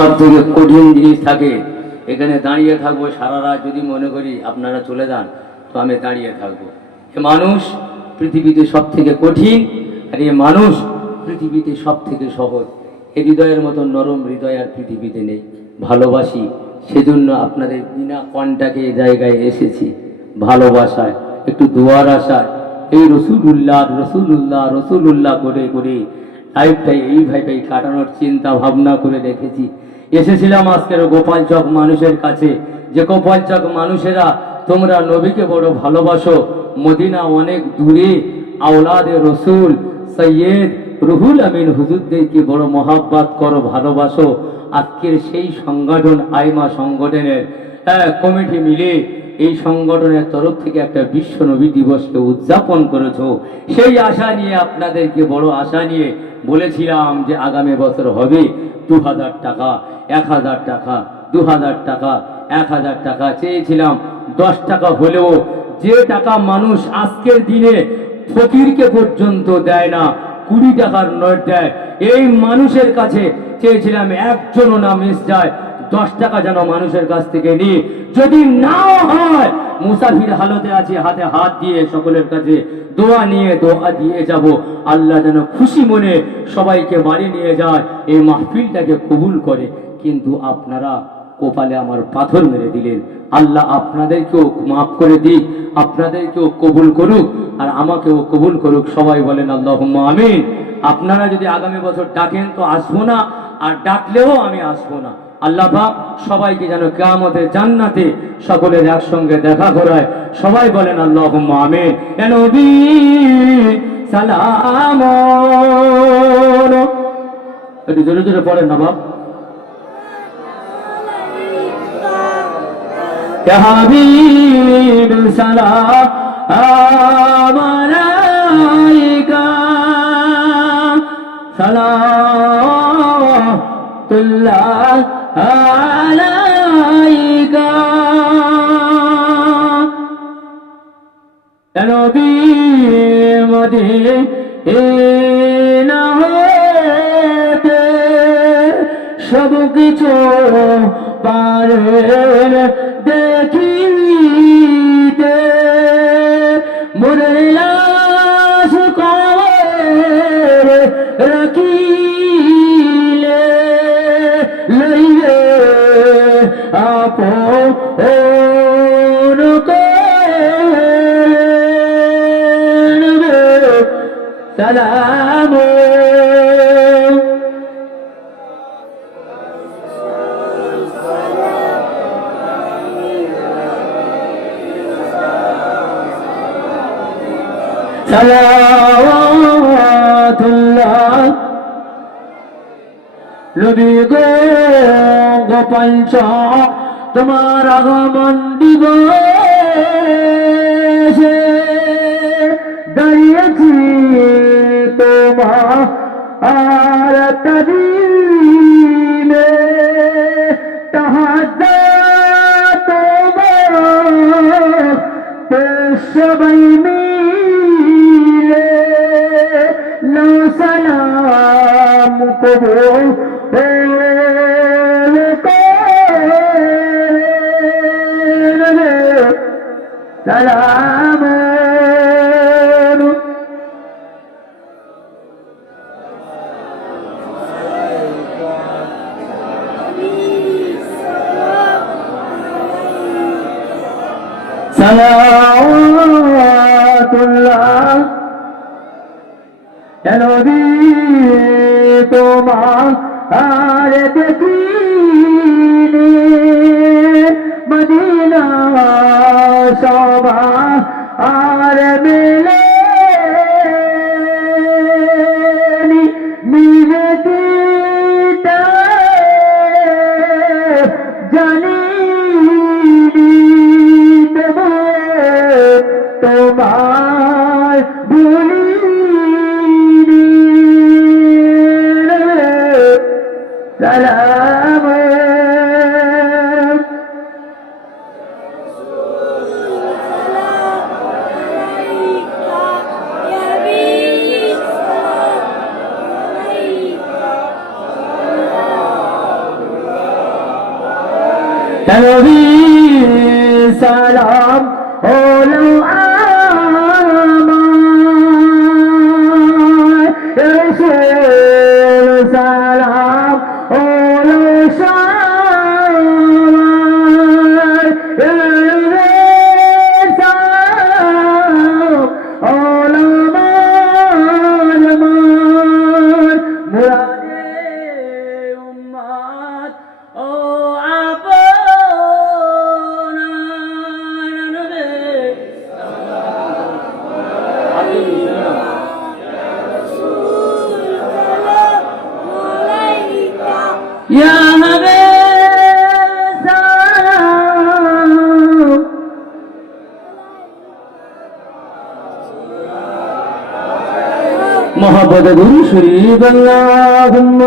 সব থেকে কঠিন জিনিস থাকে। এখানে দাঁড়িয়ে থাকবো সারা রাত, যদি মনে করি আপনারা চলে যান তো আমি দাঁড়িয়ে থাকবো। এ মানুষ পৃথিবীতে সব থেকে কঠিন, আর এ মানুষ পৃথিবীতে সব থেকে সহজ। এ হৃদয়ের মতো নরম হৃদয় আর পৃথিবীতে নেই। ভালোবাসি, সেজন্য আপনাদের বিনা কন্টাকে এই জায়গায় এসেছি, ভালোবাসায়, একটু দোয়ার আশায়। এই রসুলুল্লাহ রসুলুল্লাহ রসুলুল্লাহ করে করে লাইফটাই এইভাবেই কাটানোর চিন্তা ভাবনা করে রেখেছি। এসেছিলাম আজকের গোপালচক মানুষের কাছে, যে গোপালচক মানুষেরা তোমরা নবীকে বড় ভালোবাসো, মদিনা অনেক দূরে, আওলাদে রসুল সৈয়দ রুহুল আমিন হুজুরদেরকে বড় মহাব্বত করো, ভালোবাসো। আজকের সেই সংগঠন আইমা সংগঠনের কমিটি মিলে এই সংগঠনের তরফ থেকে একটা বিশ্ব নবী দিবসকে উদযাপন করেছো। সেই আশা নিয়ে, আপনাদেরকে বড় আশা নিয়ে বলেছিলাম যে আগামী বছর হবে 2000 টাকা, 1000 টাকা, 2000 টাকা, 1000 টাকা চেয়েছিলাম। 10 টাকা হলেও যে টাকা মানুষ আজকের দিনে ফকিরকে পর্যন্ত দেয় না, 20 টাকার নোট দেয়, এই মানুষের কাছে চেয়েছিলাম একজনও না মিস যায়। 10 টাকা যেন মানুষের কাছ থেকে নিয়ে, যদি নাও হয় মুসাফির হালতে আছে, হাতে হাত দিয়ে সকলের কাছে দোয়া নিয়ে দোয়া দিয়ে যাব। আল্লাহ যেন খুশি মনে সবাইকে বাড়ি নিয়ে যায়, এই মাহফিলটাকে কবুল করে। কিন্তু আপনারা কপালে আমার পাথর মেরে দিলেন। আল্লাহ আপনাদেরকেও মাফ করে দিক, আপনাদেরকেও কবুল করুক, আর আমাকেও কবুল করুক। সবাই বলেন আল্লাহুম্মা আমিন। আপনারা যদি আগামী বছর ডাকেন তো আসবো না, আর ডাকলেও আমি আসবো না। আল্লাহ পাক সবাইকে যেন কিয়ামতের জান্নাতে সকলের একসঙ্গে দেখা করায়। সবাই বলেন আল্লাহুম্মা আমিন। ইয়া নবী সালাম, একটু জোরে জোরে পড়েন না বাপ। ইয়া হাবিব সালাম আলাইকা, সালাতুল্লাহ আলাইকা, ইয়া নবী মদিনা হতে সব কিছু পারেন দেখিতে, মোরে লাশ কবরে রাখিলে লইবে আপন সালাম। সালাওয়াতুল্লাহ নবী গো গোপালচক তোমার আগমন দিবসে দাঁড়িয়েছি তোমার তাদিমে, তাহাজ্জুদ তোমার সবাই মিলে না সালাম কবুল সালাম। সালাওয়াতুল্লাহ ইয়া নবী তোমার দেখিনি মদিনা শোভা আর মিলে মিনতি জানি তোমার ভুলি সালাম। নবী সালাম হলো আমায়, রাসূল সালাম হলো সবাই, সালাম হলো আমার মুরাদে উম্মত ও يا حبيب سلام محبت درود شریف اللهم